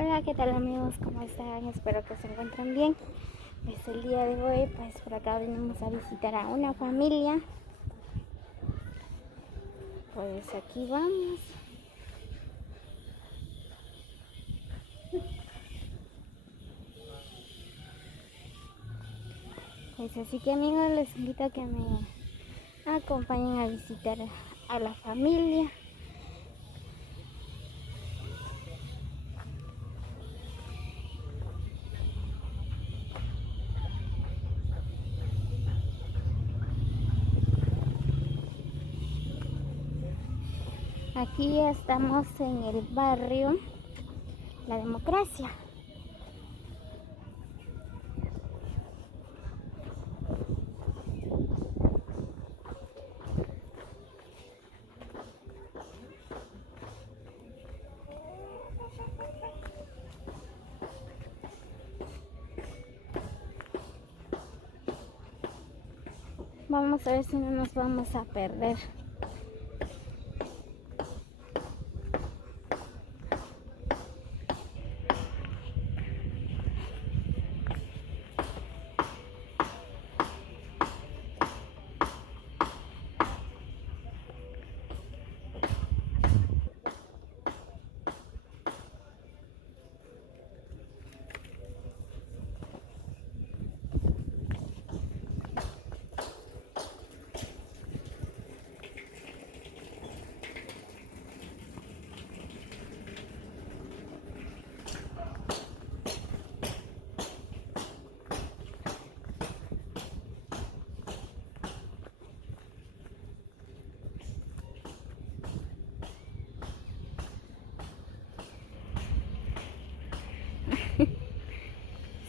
Hola, ¿qué tal amigos? ¿Cómo están? Espero que se encuentren bien. Pues el día de hoy, pues por acá venimos a visitar a una familia. Pues aquí vamos. Pues así que amigos, les invito a que me acompañen a visitar a la familia. Aquí estamos en el barrio La Democracia. Vamos a ver si no nos vamos a perder.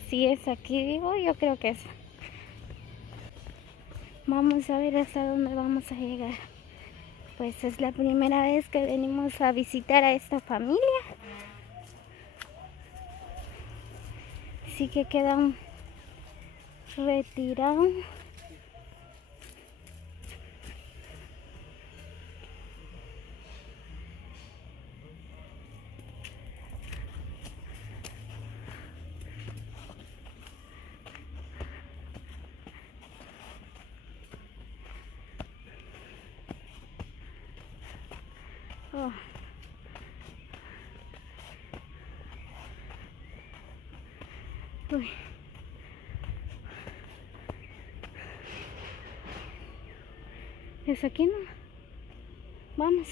Si es aquí, digo, yo creo que es. Vamos a ver hasta dónde vamos a llegar. Pues es la primera vez que venimos a visitar a esta familia. Así que queda un retirado. Oh. Uy. Es aquí, ¿no? Vamos.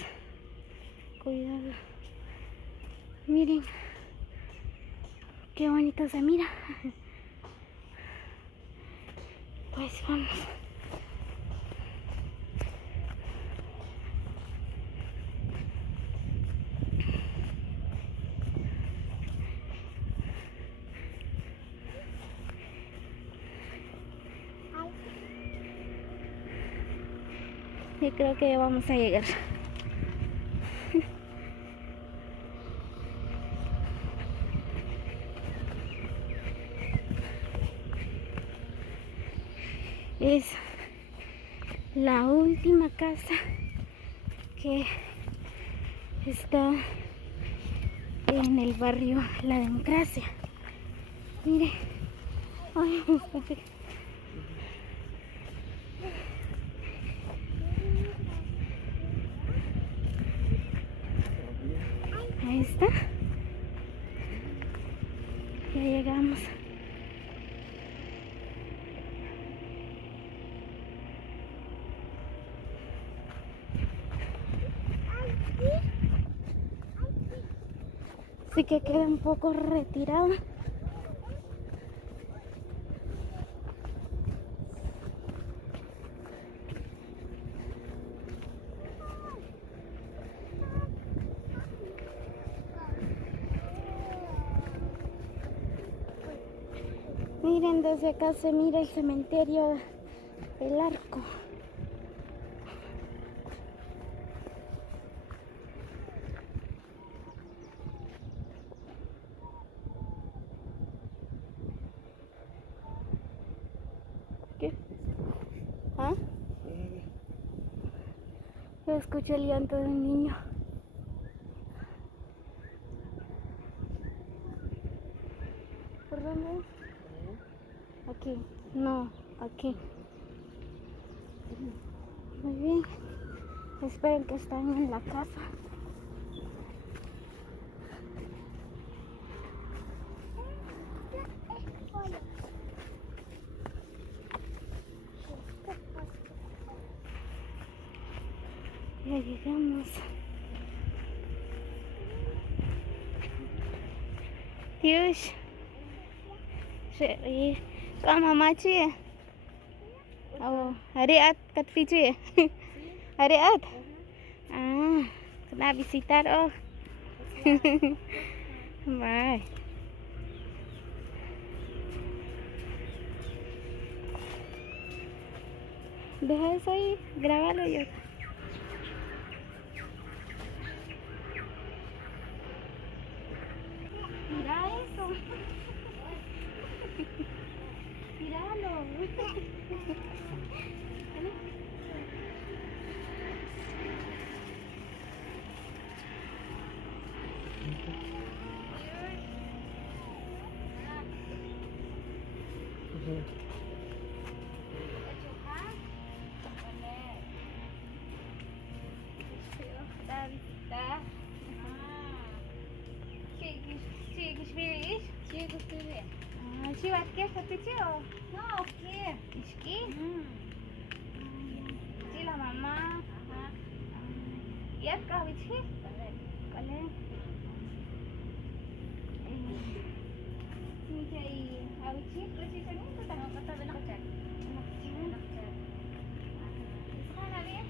Cuidado. Miren. Qué bonito se mira. Pues vamos. Yo creo que ya vamos a llegar. Es la última casa que está en el barrio La Democracia. Mire. Ay, ahí está. Ya llegamos. Así que queda un poco retirado. Miren, desde acá se mira el cementerio del Arco. ¿Qué? ¿Ah? Yo escucho el llanto de un niño. aquí. Muy bien. Espero que estén en la casa. Ya llegamos. Yush. Kama machi. Oh, hari at katfichi. Hari at. Ah, kena visitar oh. Bye. Deja eso ahí, grábalo yo. Mira eso. Míralo. She was care for teacher? No, care. Ishki? Sila mama. Yat ka wichi? Kale. नीचे आउची कशी कणी पता पता बना चल खाना bien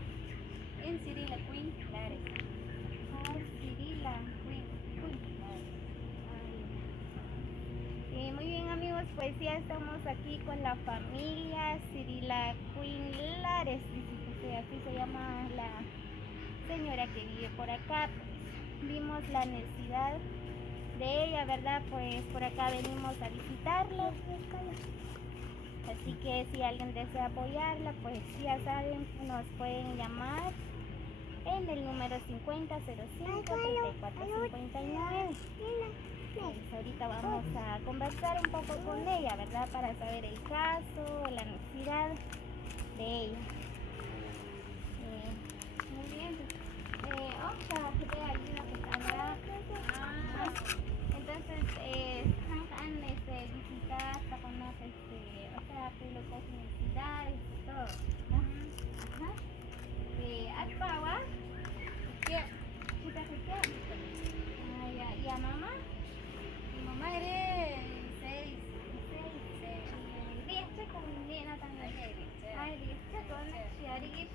en Cirila Queen Lares Cirila Queen muy bien amigos, pues ya estamos aquí con la familia Cirila Queen Lares, así se llama la señora que vive por acá. Pues, vimos la necesidad de ella, ¿verdad? Pues por acá venimos a visitarla. Así que si alguien desea apoyarla, pues ya saben, nos pueden llamar en el número 5005-3459. Pues ahorita vamos a conversar un poco con ella, ¿verdad? Para saber el caso, la necesidad de ella. Muy bien. Entonces, han visitar hasta cuando, o sea, pilotos necesidades y todo. Ajá. ¿Alpawa? ¿Qué? ¿Qué? ¿Y a mamá? Mi mamá eres 6. 10 con nena también. Ay, 10 con Shari.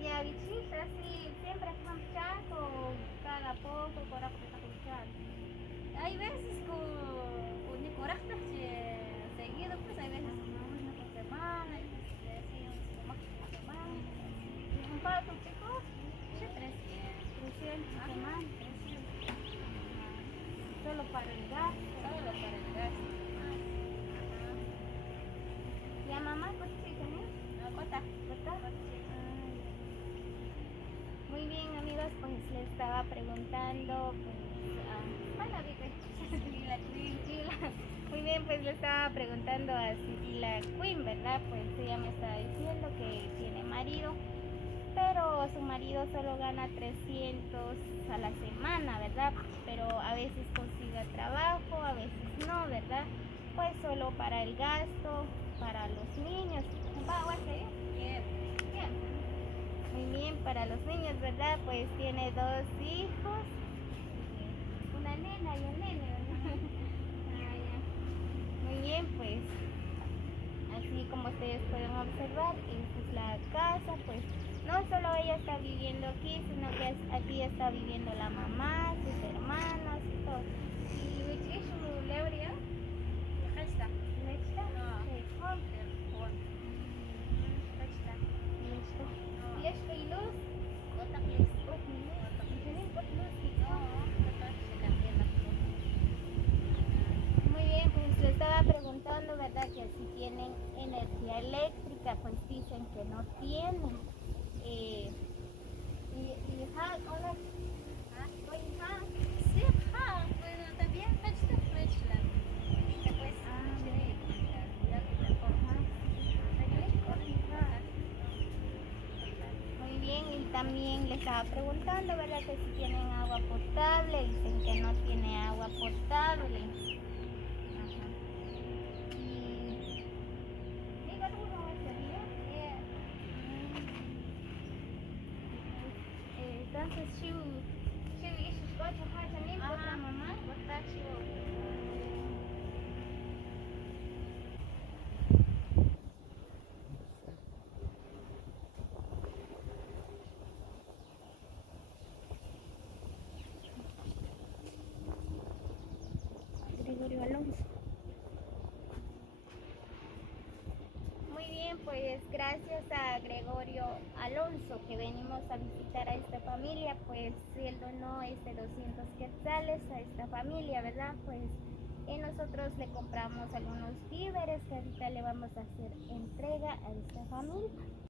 Y a bichita, así, siempre están chato, cada poco, cora porque está escuchando. Hay veces con ni coraje seguido, pues hay veces una por semana, hay veces así, más por semana. ¿Un pato, chicos? Sí, 300 por semana, 300. Solo para el gas. Solo para el gas. ¿Y a mamá qué chica, no? No, ¿cuánta? Muy bien amigos, pues le estaba preguntando, pues, muy bien, pues le estaba preguntando a Cirila Queen, ¿verdad? Pues ella me estaba diciendo que tiene marido, pero su marido solo gana 300 a la semana, ¿verdad? Pero a veces consigue trabajo, a veces no, ¿verdad? Pues solo para el gasto, para los niños. Bien. Muy bien, para los niños, ¿verdad? Pues tiene 2 hijos, una nena y un nene, ¿verdad? Muy bien, pues así como ustedes pueden observar, esta es la casa, pues no solo ella está viviendo aquí, sino que aquí está viviendo la mamá, sus hermanos y todo. ¿Y which is su leuria? Esta. ¿Esta? No. Muy bien, pues le estaba preguntando, ¿verdad? Que si tienen energía eléctrica, pues dicen que no tienen. ¿Y hola? ¿Hola? Sí, pues también le estaba preguntando, ¿verdad? Que si tienen agua potable, dicen que no tiene agua potable. Ajá. Y diga uno ese día. Entonces, she is going to her también, otra mamá, botar Gregorio Alonso. Muy bien, pues gracias a Gregorio Alonso que venimos a visitar a esta familia, pues él donó 200 quetzales a esta familia, ¿verdad? Pues nosotros le compramos algunos víveres que ahorita le vamos a hacer entrega a esta familia.